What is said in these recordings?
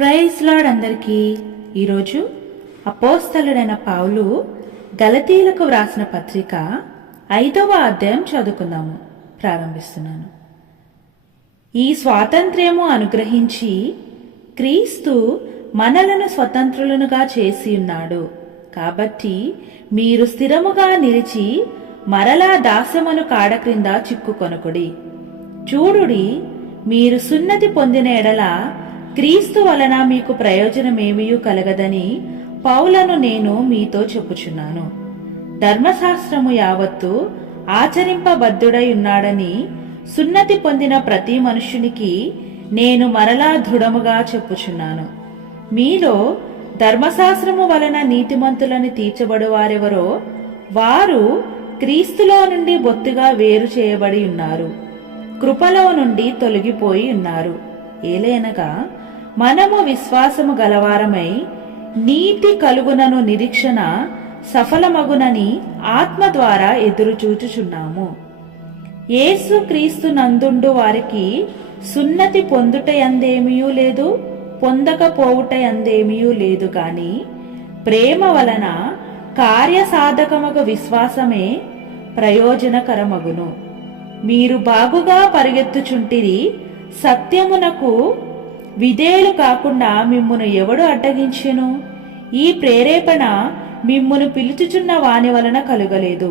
Praise lord అందరికీ. ఈరోజు అపోస్తలుడైన పౌలు గలతీలకు వ్రాసిన పత్రిక 5వ అధ్యాయం చదువుకుందాము. ప్రారంభిస్తున్నాను. ఈ స్వాతంత్ర్యము అనుగ్రహించి క్రీస్తు మనలను స్వతంత్రులనుగా చేసి ఉన్నాడు. కాబట్టి మీరు స్థిరముగా నిలిచి మరలా దాస్యమును కాడ క్రింద చిక్కుకొనకుడి. చూడుడి, మీరు సున్నతి పొందిన ఎడల క్రీస్తు వలన మీకు ప్రయోజనమేమీ కలగదని పౌలను నేను మీతో చెప్పుచున్నాను. ధర్మశాస్త్రము యావత్తు ఆచరింపబద్ధుడై ఉన్నాడని సున్నతి పొందిన ప్రతి మనుష్యునికి నేను మరలా దృఢముగా చెప్పుచున్నాను. మీలో ధర్మశాస్త్రము వలన నీతిమంతులని తీర్చబడువారెవరో వారు క్రీస్తులో నుండి బొత్తిగా వేరు చేయబడి ఉన్నారు, కృపలో నుండి తొలగిపోయి ఉన్నారు. ఏలైనగా మనము విశ్వాసము గలవారమై నీతి కలుగునను నిరీక్షణ సఫలమగునని ఆత్మ ద్వారా ఎదురుచూచుచున్నాము. యేసు క్రీస్తు నందుండు వారికి సున్నతి పొందుటయందేమీ లేదు, పొందకపోవుటయందేమీ లేదు గాని ప్రేమ వలన కార్యసాధకమగు విశ్వాసమే ప్రయోజనకరమగును. మీరు బాగుగా పరిగెత్తుచుంటిరి, సత్యమునకు విధేయులు కాకుండా మిమ్మును ఎవడు అడ్డగించెను? ఈ ప్రేరేపణ మిమ్మును పిలుచుచున్న వాని వలన కలుగలేదు.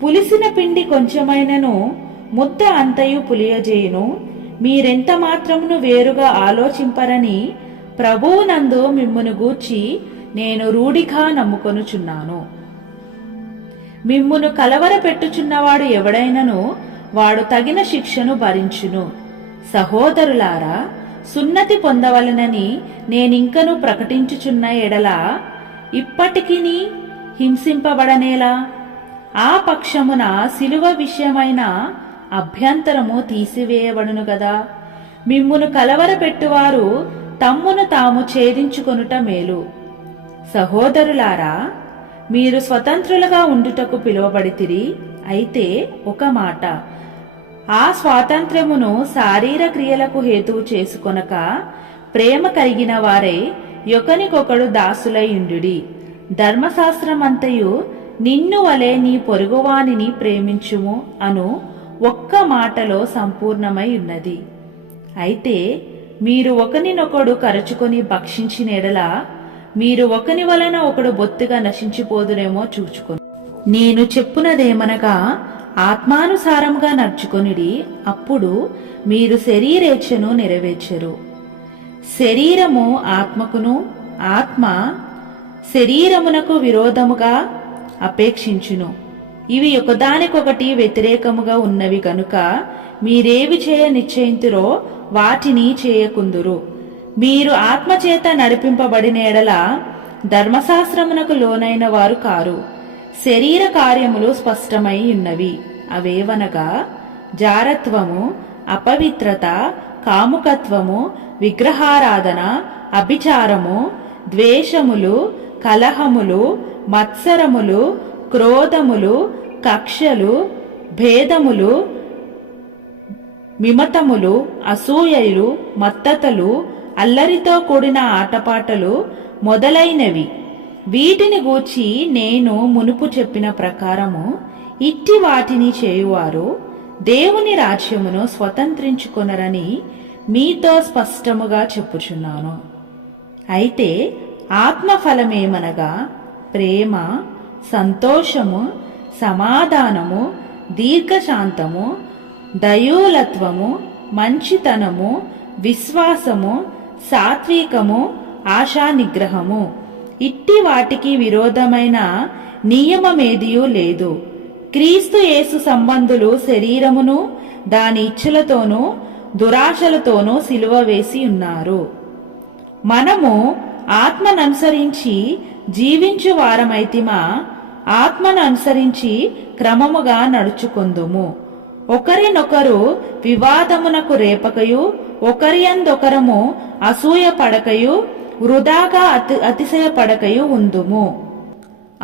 పులిసిన పిండి కొంచెమైనను ముద్ద అంతయు పులియజేయును. మీరెంత మాత్రమును వేరుగా ఆలోచింపరని ప్రభువునందు మిమ్మును గూర్చి నేను రూఢిగా నమ్ముకొనుచున్నాను. మిమ్మును కలవరపెట్టుచున్నవాడు ఎవడైనను వాడు తగిన శిక్షను భరించును. సహోదరులారా, సున్నతి పొందవలనని నేనింకను ప్రకటించుచున్న ఎడల ఇప్పటికిని హింసింపబడనేలా? ఆ పక్షమున శిలువ విషయమైన అభ్యంతరము తీసివేయబడును గదా. మిమ్మును కలవరపెట్టువారు తమ్మును తాము ఛేదించుకొనుట మేలు. సహోదరులారా, మీరు స్వతంత్రులుగా ఉండుటకు పిలువబడితిరి. అయితే ఒక మాట, ఆ స్వాతంత్ర్యమును శారీర క్రియలకు హేతువు చేసుకొనక ప్రేమ కలిగిన వారై ఒకనికొకడు దాసులై ఉండుడి. ధర్మశాస్త్రమంతయు నిన్ను వలె నీ పొరుగువానిని ప్రేమించుము అను ఒక్క మాటలో సంపూర్ణమై ఉన్నది. అయితే మీరు ఒకనినొకడు కరచుకొని భక్షించిన ఎడల మీరు ఒకని వలన ఒకడు బొత్తిగా నశించిపోదురేమో చూచుకొని. నేను చెప్పునదేమనగా, ఆత్మానుసారంగా నడుచుకొనిడి, అప్పుడు మీరు శరీరేచ్ఛను నెరవేర్చరు. శరీరము ఆత్మకును, ఆత్మ శరీరమునకు విరోధముగా అపేక్షించును. ఇవి ఒకదానికొకటి వ్యతిరేకముగా ఉన్నవి కనుక మీరేవి చేయ నిశ్చయింతురో వాటిని చేయకుందురు. మీరు ఆత్మచేత నడిపింపబడిన ఎడల ధర్మశాస్త్రమునకు లోనైన వారు కారు. శరీర కార్యములు స్పష్టమై ఉన్నవి. అవేవనగా జారత్వము, అపవిత్రత, కాముకత్వము, విగ్రహారాధన, అభిచారము, ద్వేషములు, కలహములు, మత్సరములు, క్రోధములు, కక్షలు, భేదములు, మిమతములు, అసూయలు, మత్తతలు, అల్లరితో కూడిన ఆటపాటలు మొదలైనవి. వీటిని గూర్చి నేను మునుపు చెప్పిన ప్రకారము ఇట్టి వాటిని చేయువారు దేవుని రాజ్యమును స్వతంత్రించుకొనరని మీతో స్పష్టముగా చెప్పుచున్నాను. అయితే ఆత్మఫలమేమనగా ప్రేమ, సంతోషము, సమాధానము, దీర్ఘశాంతము, దయూలత్వము, మంచితనము, విశ్వాసము, సాత్వికము, ఆశా నిగ్రహము. ఇట్టి వాటికి విరోధమైన నియమమేదియూ లేదు. క్రీస్తు యేసు సంబంధులు శరీరమును దాని ఇచ్ఛలతోనూ దురాశలతోనూ సిలువ వేసి ఉన్నారు. మనము ఆత్మననుసరించి జీవించు వారమైతిమా, ఆత్మను అనుసరించి క్రమముగా నడుచుకొందుము. ఒకరినొకరు వివాదమునకు రేపకయు, ఒకరియందొకరము అసూయ పడకయు, వృధాగా అతిశయపడకయు ఉందుము.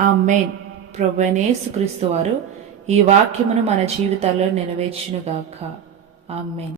ఆమేన్. ప్రభువైన యేసుక్రీస్తు వారు ఈ వాక్యమును మన జీవితాల్లో నెరవేర్చునుగాక. ఆమేన్.